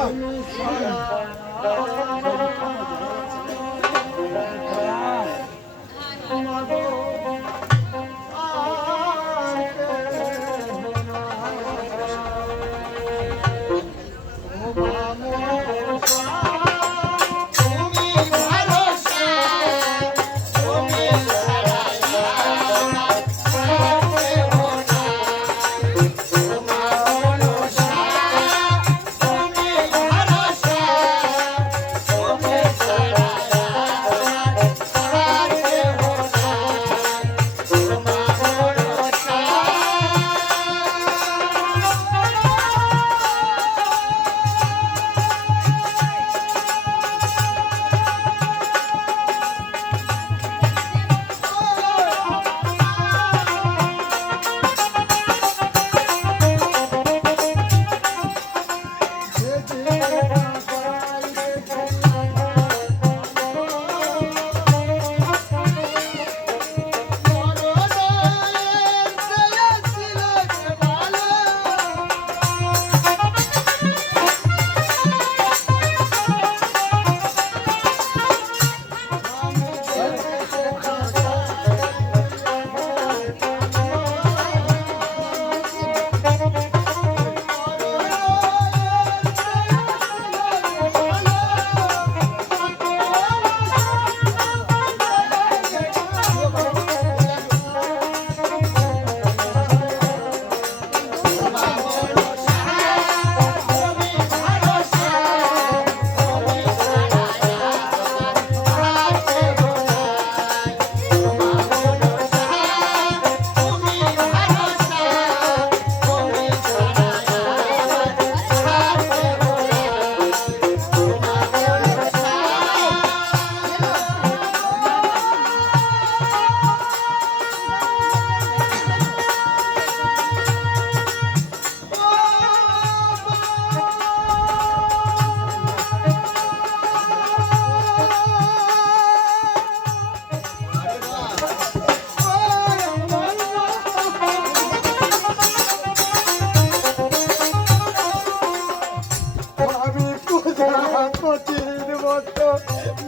আমি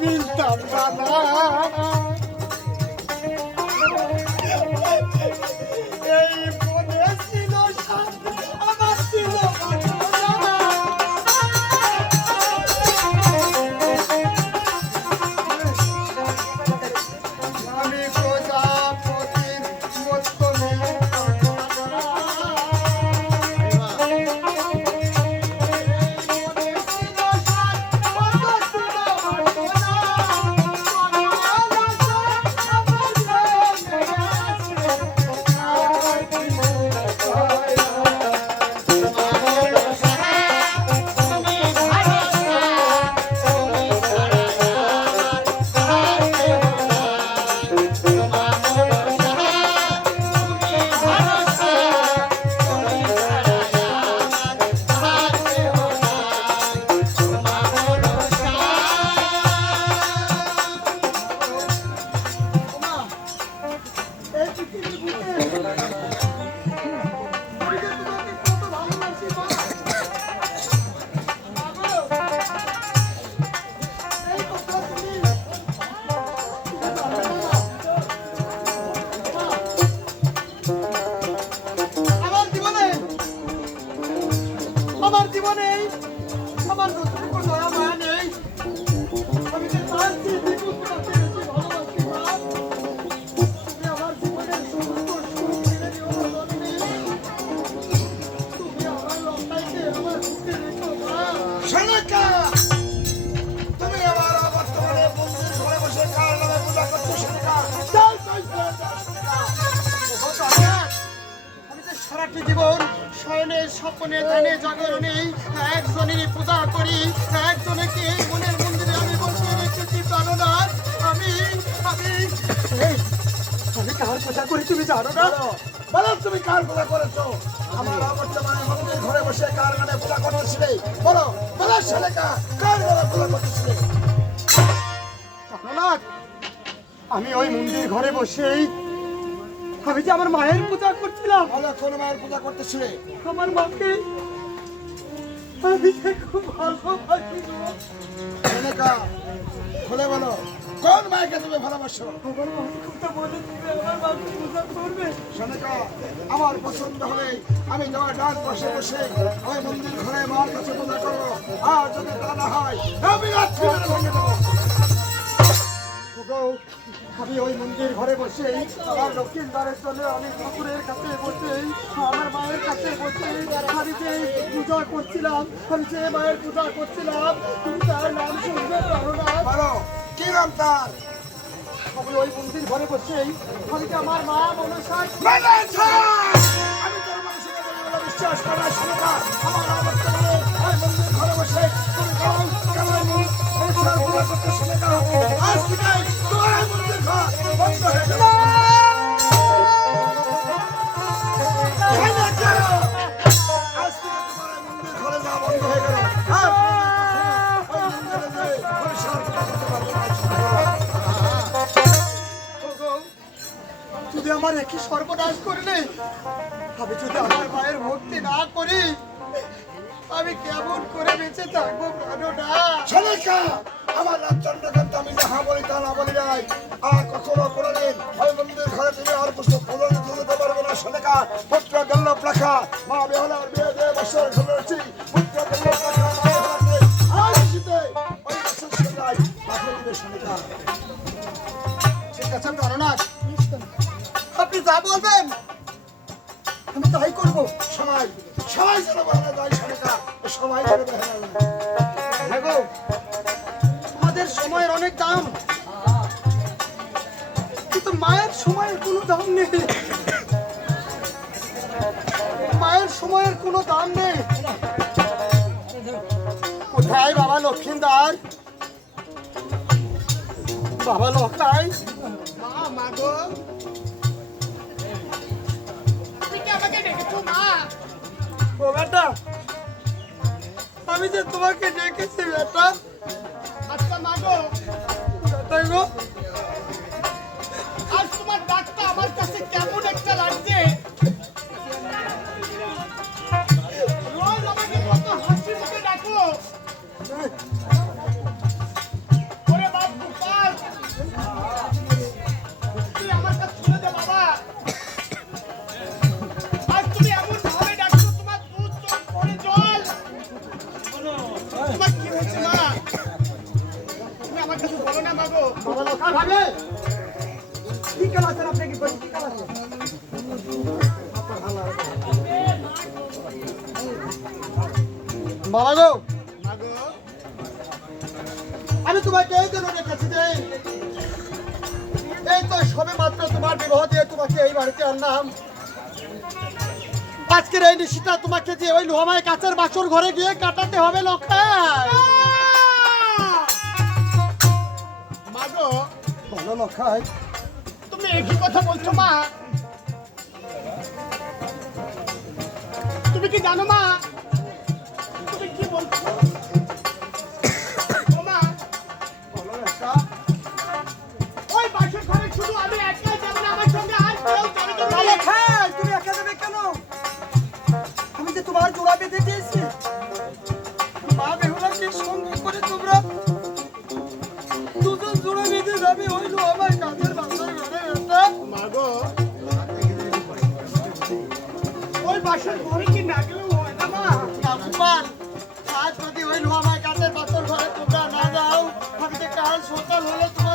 মিলতাম না সারাটি জীবন শয়নে স্বপ্নে ধ্যানে জাগরণে একজনেরই পূজা করি একজনকে মনের মন্দিরে আমি বসে রেখেছি প্রাণনাথ আমি আমি। আমি কার পূজা করি তুমি জানো না? বলো, তুমি কার পূজা করেছ? আমার বর্তমানে বন্ধুর ঘরে বসে কার নামে পূজা করতেছিলে বলো বলো শালিকা কার? নামে পূজা করতেছিলে প্রাণনাথ আমি ওই মন্দির ঘরে বসেই আমি যে আমার মায়ের পূজা করছিলাম। বলো কোন মায়ের পূজা করতেছিলে আমার মাকে আমি যে খুব ভালোবাসি গো। খুলে বলো কোন মায়েকে তুমি ভালোবাসো? আমার মাকে কথা বলে দিবে আমার মাকে পূজা করবে। সনেকা আমার পছন্দ হলে আমি তোমার ডান বসে বসে ওই মন্দির ঘরে মার কাছে পূজা করব। আর যদি তা না হয় আমি রাত্রি ভেঙে দেবো। আমি ওই মন্দির ঘরে বসে আমার লক্ষ্মীর দ্বারের জন্য আমি ঠাকুরের কাছে বসে আমার মায়ের কাছে বসে আমি যে পূজা করছিলাম আমি যে মায়ের পূজা করছিলাম তুমি তার নাম শুনবে পারো না কি নাম তার আমি ওই মন্দির ঘরে বসে আমি যে আমার মা মেনেছে! আমি তোর মানুষের বিশ্বাস করি না, সনেকা। আমার ওই মন্দির ঘরে বসে যদি আমার একই সর্বনাশ করলে আমি যদি আমার মায়ের ভক্তি না করি আমি কেমন করে বেঁচে থাকব না? সনেকা আমার রাজচন্দ্র কিন্তু আমি যাহা বলি তা না বলি নাই আর কখনো কোনোদিন ওই মন্দির ঘরে তুমি আর পুস্তক ফুলন তুলতে পারবে না সনেকা পুত্র গল্লভ লেখা মা বেহলার বিয়ে দিয়ে বছর ঘুরেছি। পুত্র মা বেহলাকে আর শীতে ওই বছর সেলাই পাঠিয়ে দিবে সনেকা ঠিক আছে প্রাণনাথ আপনি যা বলবেন আমি তাই করব। সবাই সবাই যেন সনেকা সবাই দেখো আমাদের সময়ের অনেক দাম। কিন্তু মায়ের সময়ের কোনো দাম নেই। মায়ের সময়ের কোনো দাম নেই। কোথায় বাবা লক্ষ্মীদার? বাবা লক্ষাই ও বেটা আমি যে তোমাকে ডেকেছি বেটা আচ্ছা মা গো বেটা গো? বাবা গো। আমি তোমাকে এই জন্য ডেকেছি যে এই তো সবে মাত্র তোমার বিবাহ দিয়ে তোমাকে এই বাড়িতে আনলাম। আজকের এই নিশিটা তোমাকে যে ওই লোহামায় কাছের বাসর ঘরে গিয়ে কাটাতে হবে লক্ষায় মাগো বলো লক্ষায় তুমি একই কথা বলছো মা। তুমি কি জানো মা? গো। ওই বাসন ঘরে কি ওই নোয়া কাছে বাসন ঘরে না যাও, আমি কাল সকাল হলে তোমার